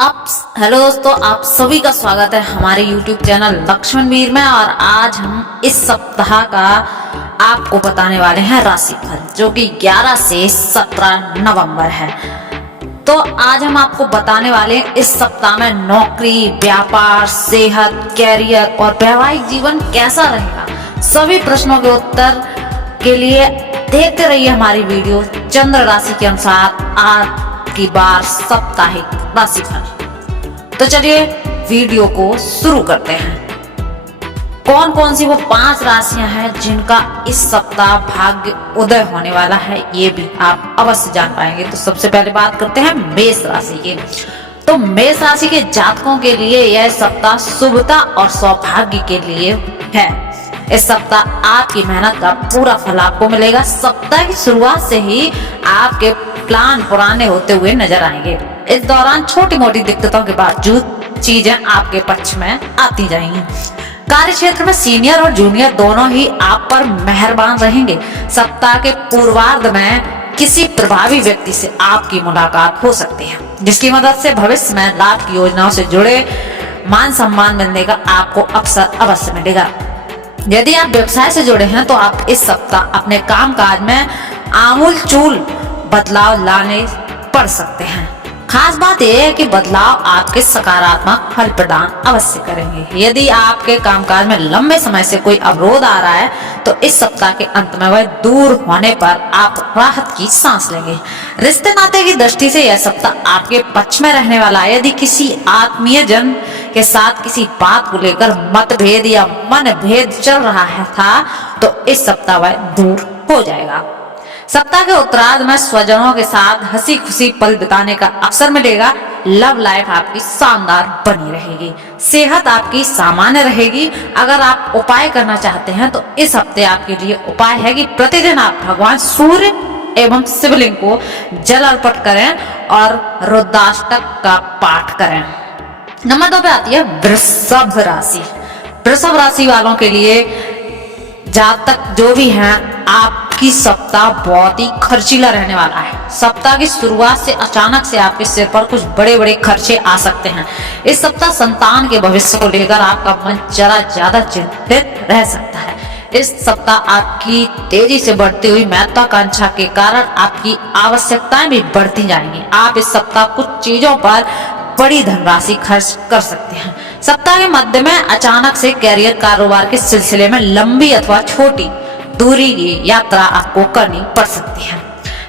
आप हेलो दोस्तों, आप सभी का स्वागत है हमारे YouTube चैनल लक्ष्मण वीर में। और आज हम इस सप्ताह का आपको बताने वाले हैं राशिफल, जो कि 11 से 17 नवंबर है। तो आज हम आपको बताने वाले हैं इस सप्ताह में नौकरी, व्यापार, सेहत, कैरियर और वैवाहिक जीवन कैसा रहेगा। सभी प्रश्नों के उत्तर के लिए देखते रहिए हमारी वीडियो। चंद्र राशि के अनुसार आज की बार साप्ताहिक राशिफल। तो चलिए वीडियो को शुरू करते हैं। कौन कौन सी वो 5 राशियां हैं जिनका इस सप्ताह भाग्य उदय होने वाला है, ये भी आप अवश्य जान पाएंगे। तो सबसे पहले बात करते हैं मेष राशि की। तो मेष राशि के जातकों के लिए यह सप्ताह शुभता और सौभाग्य के लिए है। इस सप्ताह आपकी मेहनत का पूरा फल आपको मिलेगा। सप्ताह की शुरुआत से ही आपके प्लान पुराने होते हुए नजर आएंगे। इस दौरान छोटी मोटी दिक्कतों के बावजूद चीजें आपके पक्ष में आती जाएंगी। कार्य क्षेत्र में सीनियर और जूनियर दोनों ही आप पर मेहरबान रहेंगे। सप्ताह के पूर्वार्ध में किसी प्रभावी व्यक्ति से आपकी मुलाकात हो सकती है, जिसकी मदद से भविष्य में लाभ की योजनाओं से जुड़े मान सम्मान मिलने का आपको अवसर अवश्य मिलेगा। यदि आप व्यवसाय से जुड़े हैं तो आप इस सप्ताह अपने कामकाज में आमूलचूल बदलाव लाने पड़ सकते हैं। खास बात यह है कि बदलाव आपके सकारात्मक फल प्रदान अवश्य करेंगे। यदि आपके कामकाज में लंबे समय से कोई अवरोध आ रहा है तो इस सप्ताह के अंत में वह दूर होने पर आप राहत की सांस लेंगे। रिश्ते नाते की दृष्टि से यह सप्ताह आपके पक्ष में रहने वाला है। यदि किसी आत्मीय जन के साथ किसी बात को लेकर मतभेद या मनभेद चल रहा है तो इस सप्ताह वह दूर हो जाएगा। सप्ताह के उत्तरार्ध में स्वजनों के साथ हंसी खुशी पल बिताने का अवसर मिलेगा। लव लाइफ आपकी शानदार बनी रहेगी। सेहत आपकी सामान्य रहेगी। अगर आप उपाय करना चाहते हैं तो इस हफ्ते आपके लिए उपाय है कि प्रतिदिन आप भगवान सूर्य एवं शिवलिंग को जल अर्पित करें और रुद्राष्टक का पाठ करें। नंबर 2 पे आती है वृषभ राशि। वृषभ राशि वालों के लिए जातक जो भी हैं, आपकी सप्ताह बहुत ही खर्चीला रहने वाला है। सप्ताह की शुरुआत से अचानक से आपके सिर पर कुछ बड़े बड़े खर्चे आ सकते हैं। इस सप्ताह संतान के भविष्य को लेकर आपका मन जरा ज्यादा चिंतित रह सकता है। इस सप्ताह आपकी तेजी से बढ़ती हुई महत्वाकांक्षा के कारण आपकी आवश्यकताएं भी बढ़ती जाएंगी। आप इस सप्ताह कुछ चीजों पर बड़ी धनराशि खर्च कर सकते हैं। सप्ताह के मध्य में अचानक से कैरियर कारोबार के सिलसिले में लंबी अथवा छोटी दूरी की यात्रा आपको करनी पड़ सकती है।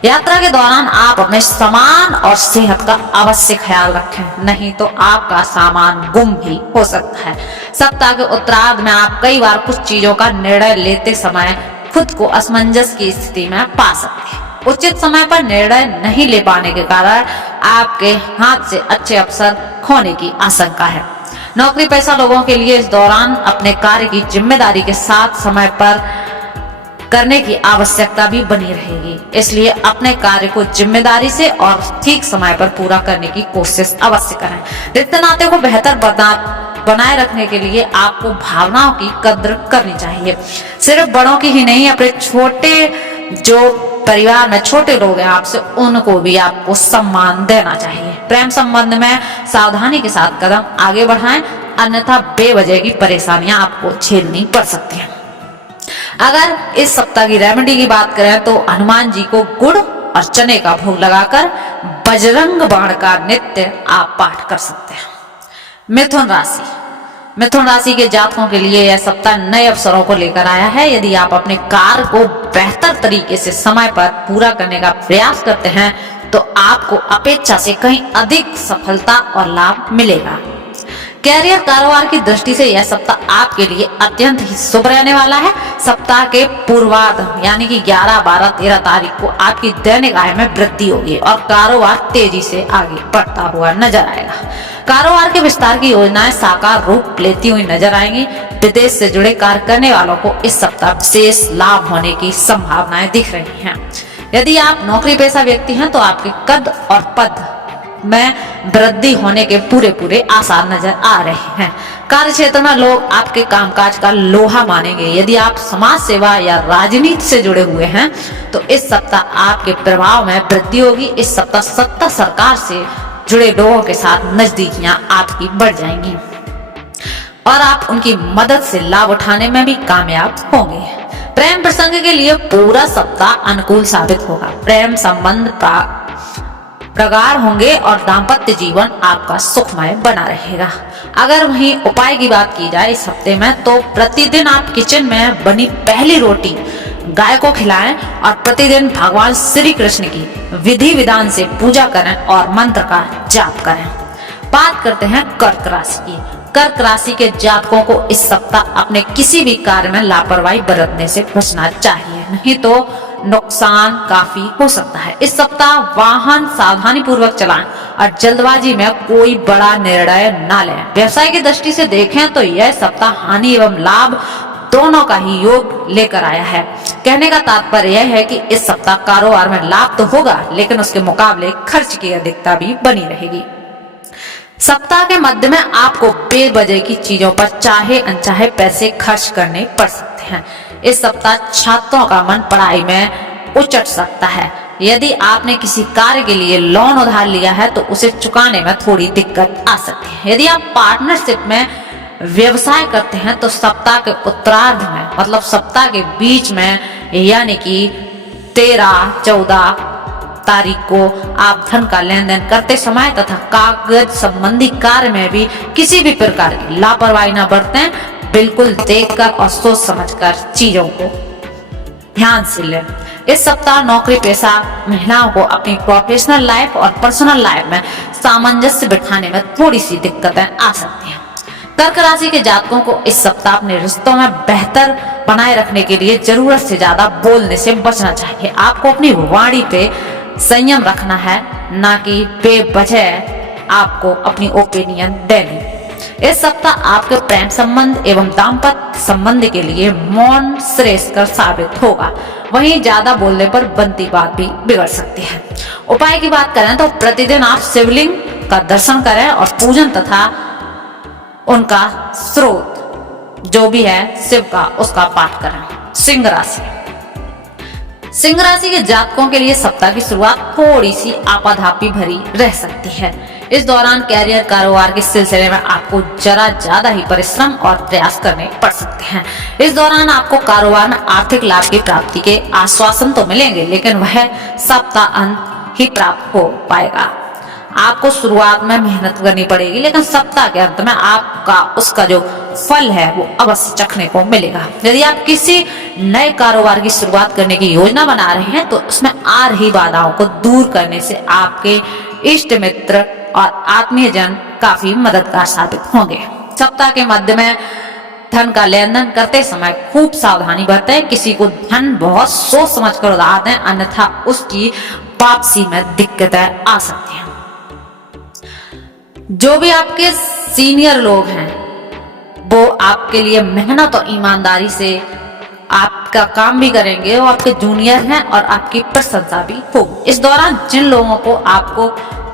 यात्रा के दौरान आप अपने सामान और सेहत का अवश्य ख्याल रखें, नहीं तो आपका सामान गुम भी हो सकता है। सप्ताह के उत्तरार्ध में आप कई बार कुछ चीजों का निर्णय लेते समय खुद को असमंजस की स्थिति में पा सकते हैं। उचित समय पर निर्णय नहीं ले पाने के कारण आपके हाथ से अच्छे अवसर खोने की आशंका है। नौकरी पेशा लोगों के लिए इस दौरान अपने कार्य की जिम्मेदारी के साथ समय पर करने की आवश्यकता भी बनी रहेगी। इसलिए अपने कार्य को जिम्मेदारी से और ठीक समय पर पूरा करने की कोशिश अवश्य करें। रिश्ते नाते को बेहतर बनाए रखने के लिए आपको भावनाओं की कद्र करनी चाहिए। सिर्फ बड़ों की ही नहीं, अपने छोटे जो परिवार में छोटे लोग हैं आपसे, उनको भी आपको सम्मान देना चाहिए। प्रेम संबंध में सावधानी के साथ कदम आगे बढ़ाएं, अन्यथा बेवजह की परेशानियां आपको झेलनी पड़ सकती हैं। अगर इस सप्ताह की रेमेडी की बात करें तो हनुमान जी को गुड़ और चने का भोग लगाकर बजरंग बाण का नित्य आप पाठ कर सकते हैं। मिथुन राशि। मिथुन राशि के जातकों के लिए यह सप्ताह नए अवसरों को लेकर आया है। यदि आप अपने कार्य को बेहतर तरीके से समय पर पूरा करने का प्रयास करते हैं तो आपको अपेक्षा से कहीं अधिक सफलता और लाभ मिलेगा। कैरियर कारोबार की दृष्टि से यह सप्ताह आपके लिए अत्यंत ही शुभ रहने वाला है। सप्ताह के पूर्वार्ध यानी कि 11, 12, 13 तारीख को आपकी दैनिक आय में वृद्धि होगी और कारोबार तेजी से आगे बढ़ता हुआ नजर आएगा। कारोबार के विस्तार की योजनाएं साकार रूप लेती हुई नजर आएंगी। विदेश से जुड़े कार्य करने वालों को इस सप्ताह विशेष लाभ होने की संभावनाएं दिख रही हैं। यदि आप नौकरी पेशा व्यक्ति हैं तो आपके कद और पद में वृद्धि होने के पूरे आसार नजर आ रहे हैं। कार्य क्षेत्र में लोग आपके कामकाज का लोहा मानेंगे। यदि आप समाज सेवा या राजनीति से जुड़े हुए हैं तो इस सप्ताह आपके प्रभाव में वृद्धि होगी। इस सप्ताह सत्ता सरकार से जुड़े लोगों के साथ नजदीकियां आपकी बढ़ जाएंगी और आप उनकी मदद से लाभ उठाने में भी कामयाब होंगे। प्रेम प्रसंग के लिए पूरा सप्ताह अनुकूल साबित होगा। प्रेम संबंध प्रगाढ़ होंगे और दाम्पत्य जीवन आपका सुखमय बना रहेगा। अगर वहीं उपाय की बात की जाए इस हफ्ते में, तो प्रतिदिन आप किचन में बनी पहली रोटी गाय को खिलाएं और प्रतिदिन भगवान श्री कृष्ण की विधि विधान से पूजा करें और मंत्र का जाप करें। बात करते हैं कर्क राशि की। कर्क राशि के जातकों को इस सप्ताह अपने किसी भी कार्य में लापरवाही बरतने से बचना चाहिए, नहीं तो नुकसान काफी हो सकता है। इस सप्ताह वाहन सावधानी पूर्वक चलाएं और जल्दबाजी में कोई बड़ा निर्णय न लें। व्यवसाय की दृष्टि से देखें तो यह सप्ताह हानि एवं लाभ दोनों का ही योग लेकर आया है। कहने का तात्पर्य यह है कि इस सप्ताह कारोबार में लाभ तो होगा, लेकिन उसके मुकाबले खर्च की अधिकता भी बनी रहेगी। सप्ताह के मध्य में आपको बेवजह की चीजों पर चाहे अनचाहे पैसे खर्च करने पड़ सकते हैं। इस सप्ताह छात्रों का मन पढ़ाई में उचट सकता है। यदि आपने किसी कार्य के लिए लोन उधार लिया है तो उसे चुकाने में थोड़ी दिक्कत आ सकती है। यदि आप पार्टनरशिप में व्यवसाय करते हैं तो सप्ताह के उत्तरार्ध में, मतलब सप्ताह के बीच में, यानी कि 13-14 तारीख को आप धन का लेन देन करते समय तथा कागज संबंधी कार्य में भी किसी भी प्रकार की लापरवाही न बरतें। बिल्कुल देखकर और सोच समझकर चीजों को ध्यान से लें। इस सप्ताह नौकरी पेशा महिलाओं को अपनी प्रोफेशनल लाइफ और पर्सनल लाइफ में सामंजस्य बिठाने में थोड़ी सी दिक्कतें आ सकती हैं। कर्क राशि के जातकों को इस सप्ताह अपने रिश्तों में बेहतर बनाए रखने के लिए जरूरत से ज्यादा बोलने से बचना चाहिए। आपको अपनी वाणी पे संयम रखना है, ना कि बेवजह आपको अपनी ओपिनियन देनी। इस सप्ताह आपके प्रेम संबंध एवं दाम्पत्य संबंध के लिए मौन श्रेयस्कर साबित होगा। वहीं ज्यादा बोलने पर बनती बात भी बिगड़ सकती है। उपाय की बात करें तो प्रतिदिन आप शिवलिंग का दर्शन करें और पूजन तथा उनका स्रोत जो भी है शिव का, उसका पाठ करें। सिंह राशि। सिंह राशि के जातकों के लिए सप्ताह की शुरुआत थोड़ी सी आपाधापी भरी रह सकती है। इस दौरान कैरियर कारोबार के सिलसिले में आपको जरा ज्यादा ही परिश्रम और प्रयास करने पड़ सकते हैं। इस दौरान आपको कारोबार में आर्थिक लाभ की प्राप्ति के आश्वासन तो मिलेंगे, लेकिन वह सप्ताह अंत ही प्राप्त हो पाएगा। आपको शुरुआत में मेहनत करनी पड़ेगी, लेकिन सप्ताह के अंत में आपका उसका जो फल है वो अवश्य चखने को मिलेगा। यदि आप किसी नए कारोबार की शुरुआत करने की योजना बना रहे हैं तो उसमें आ रही बाधाओं को दूर करने से आपके इष्ट मित्र और आत्मीय जन काफी मददगार साबित होंगे। सप्ताह के मध्य में धन का लेन देन करते समय खूब सावधानी बरतें। किसी को धन बहुत सोच समझ कर उधार दें, अन्यथा उसकी वापसी में दिक्कतें आ सकती हैं। जो भी आपके सीनियर लोग हैं वो आपके लिए मेहनत और ईमानदारी से आपका काम भी करेंगे। वो आपके जूनियर हैं और आपकी प्रशंसा भी होगी। इस दौरान जिन लोगों को आपको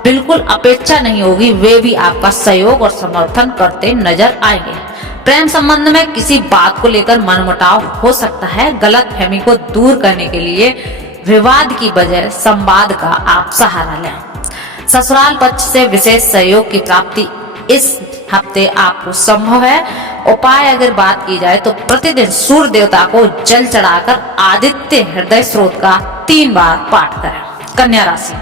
बिल्कुल अपेक्षा नहीं होगी वे भी आपका सहयोग और समर्थन करते नजर आएंगे। प्रेम संबंध में किसी बात को लेकर मनमुटाव हो सकता है। गलत फहमी को दूर करने के लिए विवाद की बजाय संवाद का आप सहारा लें। ससुराल पक्ष से विशेष सहयोग की प्राप्ति इस हफ्ते आपको संभव है। उपाय अगर बात की जाए तो प्रतिदिन सूर्य देवता को जल चढ़ाकर आदित्य हृदय स्रोत का 3 बार पाठ करें। कन्या राशि।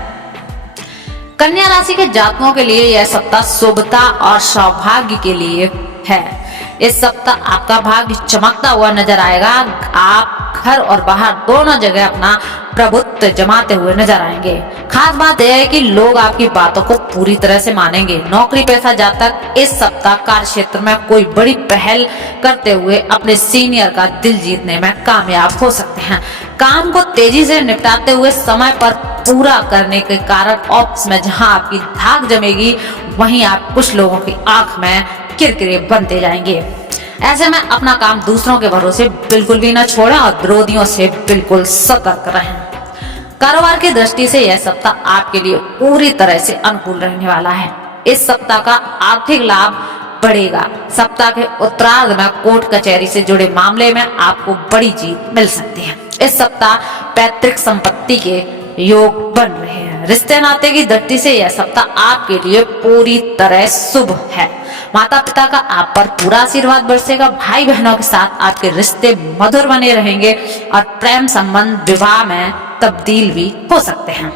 कन्या राशि के जातकों के लिए यह सप्ताह शुभता और सौभाग्य के लिए है। इस सप्ताह आपका भाग्य चमकता हुआ नजर आएगा। आप घर और बाहर दोनों जगह अपना प्रभुत्व जमाते हुए नजर आएंगे। खास बात यह है कि लोग आपकी बातों को पूरी तरह से मानेंगे। नौकरी पेशा जातक इस सप्ताह कार्य क्षेत्र में कोई बड़ी पहल करते हुए अपने सीनियर का दिल जीतने में कामयाब हो सकते हैं। काम को तेजी से निपटाते हुए समय पर पूरा करने के कारण ऑफिस में जहां आपकी धाक जमेगी वहीं आप कुछ लोगों की आंख में किरकिरे बनते जाएंगे। ऐसे में अपना काम दूसरों के भरोसे बिल्कुल भी न छोड़ें और विरोधियों से बिल्कुल सतर्क रहें। कारोबार की दृष्टि से यह सप्ताह आपके लिए पूरी तरह से अनुकूल रहने वाला है। इस सप्ताह का आर्थिक लाभ बढ़ेगा। सप्ताह के उत्तरार्ध में कोर्ट कचहरी से जुड़े मामले में आपको बड़ी जीत मिल सकती है। इस सप्ताह पैतृक संपत्ति के योग बन रहे हैं। रिश्ते नाते की दृष्टि से यह सप्ताह आपके लिए पूरी तरह शुभ है। माता पिता का आप पर पूरा आशीर्वाद बरसेगा। भाई बहनों के साथ आपके रिश्ते मधुर बने रहेंगे और प्रेम संबंध विवाह में तब्दील भी हो सकते हैं।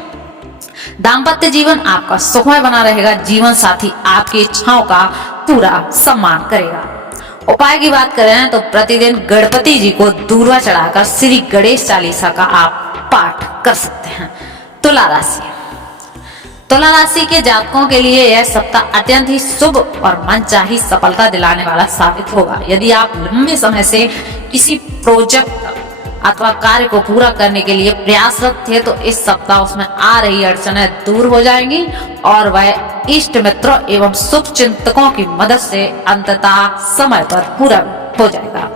दाम्पत्य जीवन आपका सुखमय बना रहेगा। जीवन साथी आपकी इच्छाओं का पूरा सम्मान करेगा। उपाय की बात करें तो प्रतिदिन गणपति जी को दूर्वा चढ़ाकर श्री गणेश चालीसा का आप पाठ कर सकते हैं। तुला राशि, तुला राशि के जातकों के लिए यह सप्ताह अत्यंत ही शुभ और मनचाही सफलता दिलाने वाला साबित होगा। यदि आप लंबे समय से किसी प्रोजेक्ट अथवा कार्य को पूरा करने के लिए प्रयासरत थे तो इस सप्ताह उसमें आ रही अड़चनें दूर हो जाएंगी और वह इष्ट मित्रों एवं शुभ चिंतकों की मदद से अंततः समय पर पूरा हो जाएगा।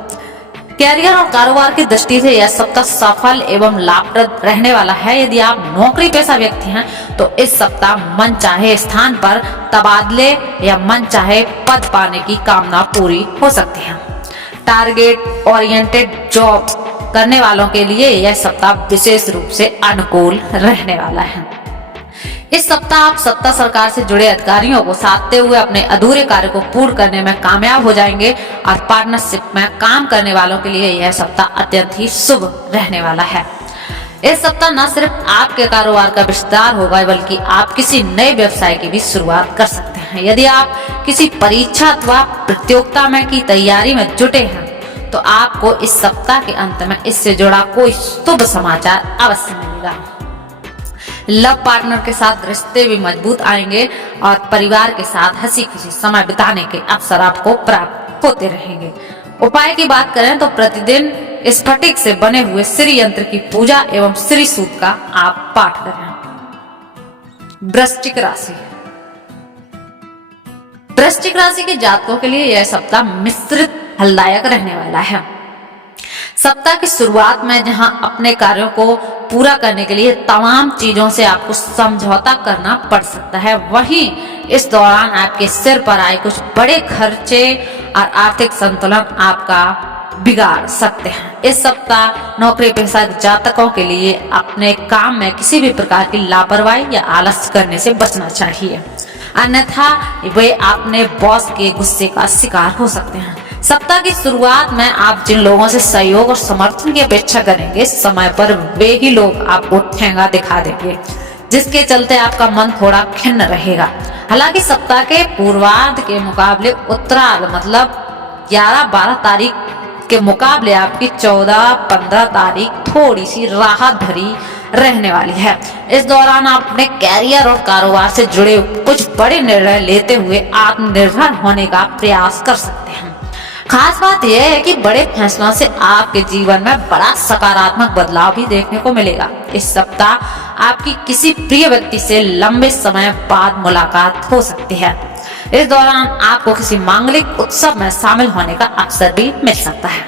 कैरियर और कारोबार की दृष्टि से यह सप्ताह सफल एवं लाभप्रद रहने वाला है। यदि आप नौकरी पेशा व्यक्ति हैं तो इस सप्ताह मन चाहे स्थान पर तबादले या मन चाहे पद पाने की कामना पूरी हो सकती है। टारगेट ओरिएंटेड जॉब करने वालों के लिए यह सप्ताह विशेष रूप से अनुकूल रहने वाला है। इस सप्ताह आप सत्ता सरकार से जुड़े अधिकारियों को साधते हुए अपने अधूरे कार्य को पूर्ण करने में कामयाब हो जाएंगे और पार्टनरशिप में काम करने वालों के लिए यह सप्ताह अत्यंत ही शुभ रहने वाला है। इस सप्ताह न सिर्फ आपके कारोबार का विस्तार होगा बल्कि आप किसी नए व्यवसाय की भी शुरुआत कर सकते हैं। यदि आप किसी परीक्षा अथवा प्रतियोगिता में की तैयारी में जुटे हैं तो आपको इस सप्ताह के अंत में इससे जुड़ा कोई शुभ समाचार अवश्य मिलेगा। लव पार्टनर के साथ रिश्ते भी मजबूत आएंगे और परिवार के साथ हंसी खुशी समय बिताने के अवसर आपको प्राप्त होते रहेंगे। उपाय की बात करें तो प्रतिदिन स्फटिक से बने हुए श्री यंत्र की पूजा एवं श्री सूक्त का आप पाठ करें। वृश्चिक राशि, वृश्चिक राशि के जातकों के लिए यह सप्ताह मिश्रित फलदायक रहने वाला है। सप्ताह की शुरुआत में जहां अपने कार्यों को पूरा करने के लिए तमाम चीजों से आपको समझौता करना पड़ सकता है, वहीं इस दौरान आपके सिर पर आए कुछ बड़े खर्चे और आर्थिक संतुलन आपका बिगाड़ सकते हैं। इस सप्ताह नौकरी पेशा जातकों के लिए अपने काम में किसी भी प्रकार की लापरवाही या आलस करने से बचना चाहिए, अन्यथा वे अपने बॉस के गुस्से का शिकार हो सकते हैं। सप्ताह की शुरुआत में आप जिन लोगों से सहयोग और समर्थन की अपेक्षा करेंगे समय पर वे ही लोग आपको ठेंगा दिखा देंगे, जिसके चलते आपका मन थोड़ा खिन्न रहेगा। हालांकि सप्ताह के पूर्वार्ध के मुकाबले उत्तरार्ध मतलब 11-12 तारीख के मुकाबले आपकी 14-15 तारीख थोड़ी सी राहत भरी रहने वाली है। इस दौरान आप अपने कैरियर और कारोबार से जुड़े कुछ बड़े निर्णय लेते हुए आत्मनिर्भर होने का प्रयास कर सकते हैं। खास बात यह है कि बड़े फैसलों से आपके जीवन में बड़ा सकारात्मक बदलाव भी देखने को मिलेगा। इस सप्ताह आपकी किसी प्रिय व्यक्ति से लंबे समय बाद मुलाकात हो सकती है। इस दौरान आपको किसी मांगलिक उत्सव में शामिल होने का अवसर भी मिल सकता है।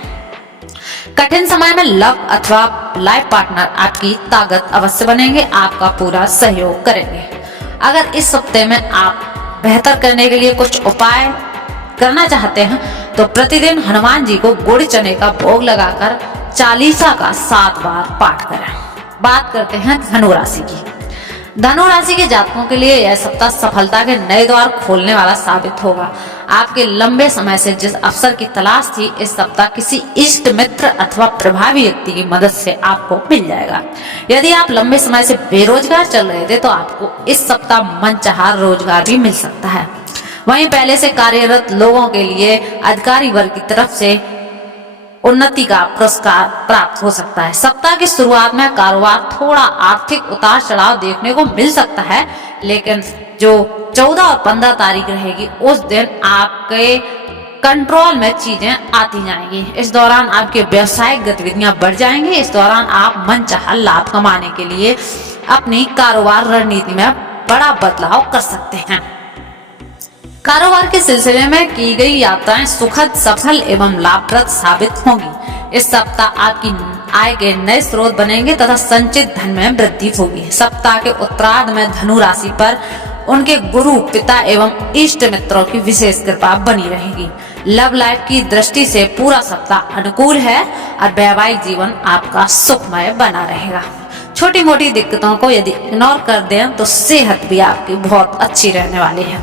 कठिन समय में लव अथवा लाइफ पार्टनर आपकी ताकत अवश्य बनेंगे, आपका पूरा सहयोग करेंगे। अगर इस सप्ताह में आप बेहतर करने के लिए कुछ उपाय करना चाहते हैं तो प्रतिदिन हनुमान जी को गुड़ चने का भोग लगाकर चालीसा का 7 बार पाठ करें। बात करते हैं धनु राशि की। धनु राशि के जातकों के लिए यह सप्ताह सफलता के नए द्वार खोलने वाला साबित होगा। आपके लंबे समय से जिस अवसर की तलाश थी इस सप्ताह किसी इष्ट मित्र अथवा प्रभावी व्यक्ति की मदद से आपको मिल जाएगा। यदि आप लंबे समय से बेरोजगार चल रहे थे तो आपको इस सप्ताह मनचाहा रोजगार भी मिल सकता है। वहीं पहले से कार्यरत लोगों के लिए अधिकारी वर्ग की तरफ से उन्नति का पुरस्कार प्राप्त हो सकता है। सप्ताह की शुरुआत में कारोबार थोड़ा आर्थिक उतार चढ़ाव देखने को मिल सकता है, लेकिन जो 14 और 15 तारीख रहेगी उस दिन आपके कंट्रोल में चीजें आती जाएंगी। इस दौरान आपकी व्यवसायिक गतिविधियां बढ़ जाएंगी। इस दौरान आप मनचाहा लाभ कमाने के लिए अपनी कारोबार रणनीति में बड़ा बदलाव कर सकते हैं। कारोबार के सिलसिले में की गई यात्राएं सुखद, सफल एवं लाभप्रद साबित होंगी। इस सप्ताह आपकी आय के नए स्रोत बनेंगे तथा संचित धन में वृद्धि होगी। सप्ताह के उत्तरार्ध में धनु राशि पर उनके गुरु, पिता एवं इष्ट मित्रों की विशेष कृपा बनी रहेगी। लव लाइफ की दृष्टि से पूरा सप्ताह अनुकूल है और वैवाहिक जीवन आपका सुखमय बना रहेगा। छोटी मोटी दिक्कतों को यदि इग्नोर कर दें तो सेहत भी आपकी बहुत अच्छी रहने वाली है।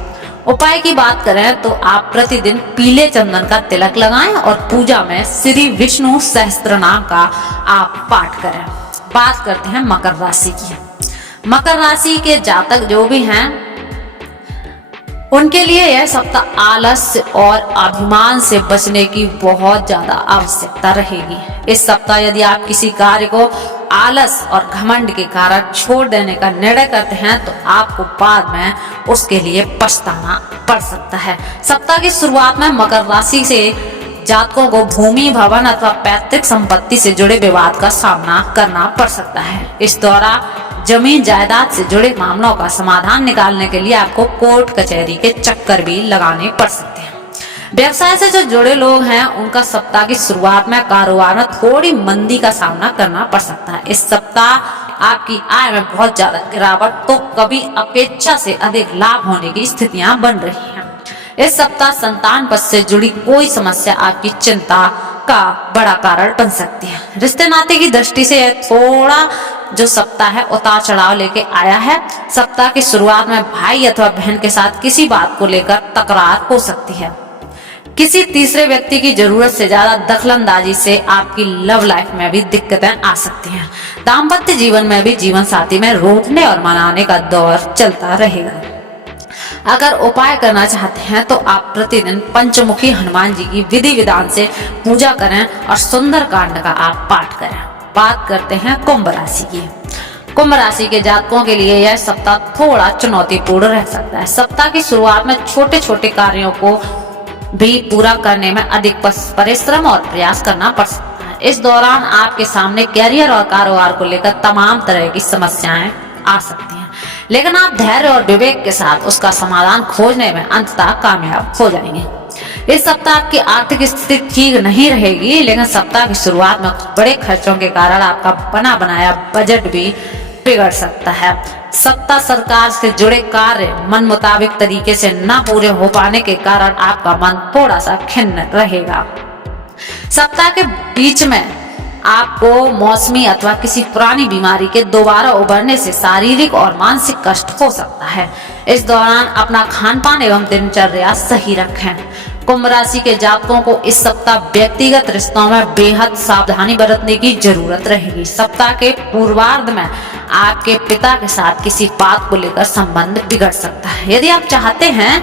उपाय की बात करें तो आप प्रतिदिन पीले चंदन का तिलक लगाएं और पूजा में श्री विष्णु सहस्त्रनाम का आप पाठ करें। बात करते हैं मकर राशि की। मकर राशि के जातक जो भी हैं उनके लिए यह सप्ताह आलस्य और अभिमान से बचने की बहुत ज्यादा आवश्यकता रहेगी। इस सप्ताह यदि आप किसी कार्य को आलस और घमंड के कारण छोड़ देने का निर्णय करते हैं तो आपको बाद में उसके लिए पछताना पड़ सकता है। सप्ताह की शुरुआत में मकर राशि से जातकों को भूमि, भवन अथवा पैतृक संपत्ति से जुड़े विवाद का सामना करना पड़ सकता है। इस दौरान जमीन जायदाद से जुड़े मामलों का समाधान निकालने के लिए आपको कोर्ट कचहरी के चक्कर भी लगाने पड़ सकते हैं। व्यवसाय से जो जुड़े लोग हैं उनका सप्ताह की शुरुआत में कारोबार में थोड़ी मंदी का सामना करना पड़ सकता है। इस सप्ताह आपकी आय में बहुत ज्यादा गिरावट तो कभी अपेक्षा से अधिक लाभ होने की स्थितियां बन रही हैं। इस सप्ताह संतान पद से जुड़ी कोई समस्या आपकी चिंता का बड़ा कारण बन सकती है। रिश्ते नाते की दृष्टि से थोड़ा जो सप्ताह है उतार चढ़ाव लेके आया है। सप्ताह की शुरुआत में भाई अथवा बहन के साथ किसी बात को लेकर तकरार हो सकती है। किसी तीसरे व्यक्ति की जरूरत से ज्यादा दखलंदाजी से आपकी लव लाइफ में भी दिक्कतें आ सकती हैं। दाम्पत्य जीवन में भी जीवन साथी में रोकने और मनाने का दौर चलता रहेगा। अगर उपाय करना चाहते हैं तो आप प्रतिदिन पंचमुखी हनुमान जी की विधि विधान से पूजा करें और सुंदर कांड का आप पाठ करें। बात करते हैं कुंभ राशि की। कुंभ राशि के जातकों के लिए यह सप्ताह थोड़ा चुनौतीपूर्ण रह सकता है। सप्ताह की शुरुआत में छोटे छोटे कार्यों को भी पूरा करने में अधिक परिश्रम और प्रयास करना पड़ सकता है। इस दौरान आपके सामने कैरियर और कारोबार को लेकर तमाम तरह की समस्याएं आ सकती हैं, लेकिन आप धैर्य और विवेक के साथ उसका समाधान खोजने में अंततः कामयाब हो जाएंगे। इस सप्ताह आपकी आर्थिक स्थिति ठीक नहीं रहेगी, लेकिन सप्ताह की शुरुआत में बड़े खर्चों के कारण आपका बना बनाया बजट भी बिगड़ सकता है। सत्ता सरकार से जुड़े कार्य मन मुताबिक तरीके से न पूरे हो पाने के कारण आपका मन थोड़ा सा खिन्न रहेगा। सप्ताह के बीच में आपको मौसमी अथवा किसी पुरानी बीमारी के दोबारा उभरने से शारीरिक और मानसिक कष्ट हो सकता है। इस दौरान अपना खान पान एवं दिनचर्या सही रखें। कुंभ राशि के जातकों को इस सप्ताह व्यक्तिगत रिश्तों में बेहद सावधानी बरतने की जरूरत रहेगी। सप्ताह के पूर्वार्ध में आपके पिता के साथ किसी बात को लेकर संबंध बिगड़ सकता है। यदि आप चाहते हैं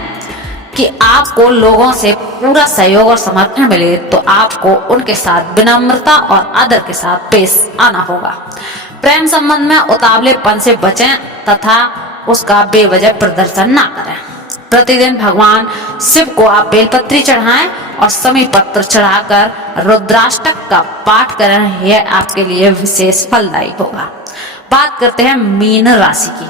कि आपको लोगों से पूरा सहयोग और समर्थन मिले तो आपको उनके साथ विनम्रता और आदर के साथ पेश आना होगा। प्रेम संबंध में उतावलेपन से बचें तथा उसका बेवजह प्रदर्शन ना करें। प्रतिदिन भगवान शिव को आप बेलपत्री चढ़ाएं और समी पत्र चढ़ाकर रुद्राष्टक का पाठ करें। यह आपके लिए विशेष फलदायी होगा। बात करते हैं मीन राशि की।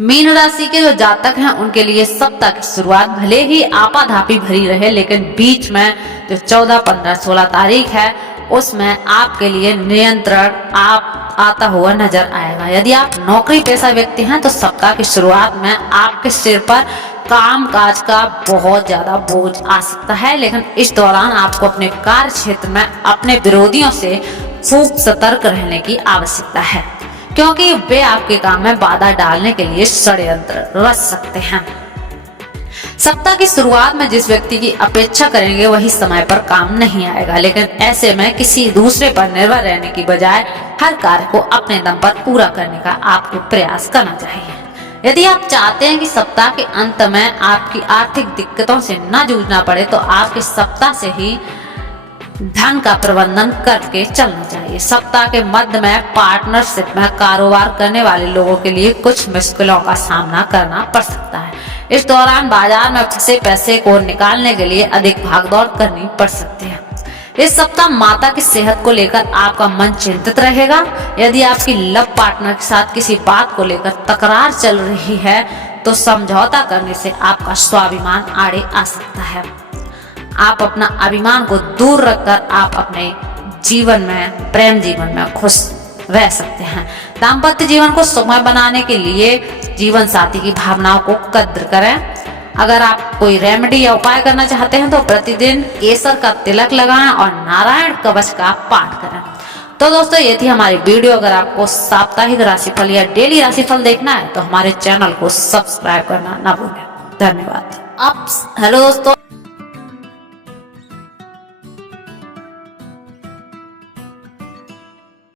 मीन राशि के जो जातक हैं उनके लिए सप्ताह की शुरुआत भले ही आपाधापी भरी रहे, लेकिन बीच में जो 14, 15, 16 तारीख है उसमें आपके लिए नियंत्रण आप आता हुआ नजर आएगा। यदि आप नौकरी पेशा व्यक्ति हैं तो सप्ताह की शुरुआत में आपके सिर पर काम काज का बहुत ज्यादा बोझ आ सकता है, लेकिन इस दौरान आपको अपने कार्य क्षेत्र में अपने विरोधियों से खूब सतर्क रहने की आवश्यकता है, क्योंकि वे आपके काम में बाधा डालने के लिए षड्यंत्र रच सकते हैं। सप्ताह की शुरुआत में जिस व्यक्ति की अपेक्षा करेंगे वही समय पर काम नहीं आएगा, लेकिन ऐसे में किसी दूसरे पर निर्भर रहने की बजाय हर कार्य को अपने दम पर पूरा करने का आपको प्रयास करना चाहिए। यदि आप चाहते हैं कि सप्ताह के अंत में आपकी आर्थिक दिक्कतों से न जूझना पड़े तो आपके सप्ताह से ही धन का प्रबंधन करके चलना चाहिए। सप्ताह के मध्य में पार्टनरशिप में कारोबार करने वाले लोगों के लिए कुछ मुश्किलों का सामना करना पड़ सकता है। इस दौरान बाजार में फंसे पैसे को निकालने के लिए अधिक भागदौड़ करनी पड़ सकती है। इस सप्ताह माता की सेहत को लेकर आपका मन चिंतित रहेगा। यदि आपकी लव पार्टनर के साथ किसी बात को लेकर तकरार चल रही है तो समझौता करने से आपका स्वाभिमान आड़े आ सकता है। आप अपना अभिमान को दूर रखकर आप अपने जीवन में, प्रेम जीवन में खुश रह सकते हैं। दाम्पत्य जीवन को सुखमय बनाने के लिए जीवन साथी की भावनाओं को कद्र करें। अगर आप कोई रेमेडी या उपाय करना चाहते हैं तो प्रतिदिन केसर का तिलक लगाएं और नारायण कवच का पाठ करें। तो दोस्तों ये थी हमारी वीडियो। अगर आपको साप्ताहिक राशिफल या डेली राशिफल देखना है तो हमारे चैनल को सब्सक्राइब करना ना भूलें। धन्यवाद। आप हेलो दोस्तों।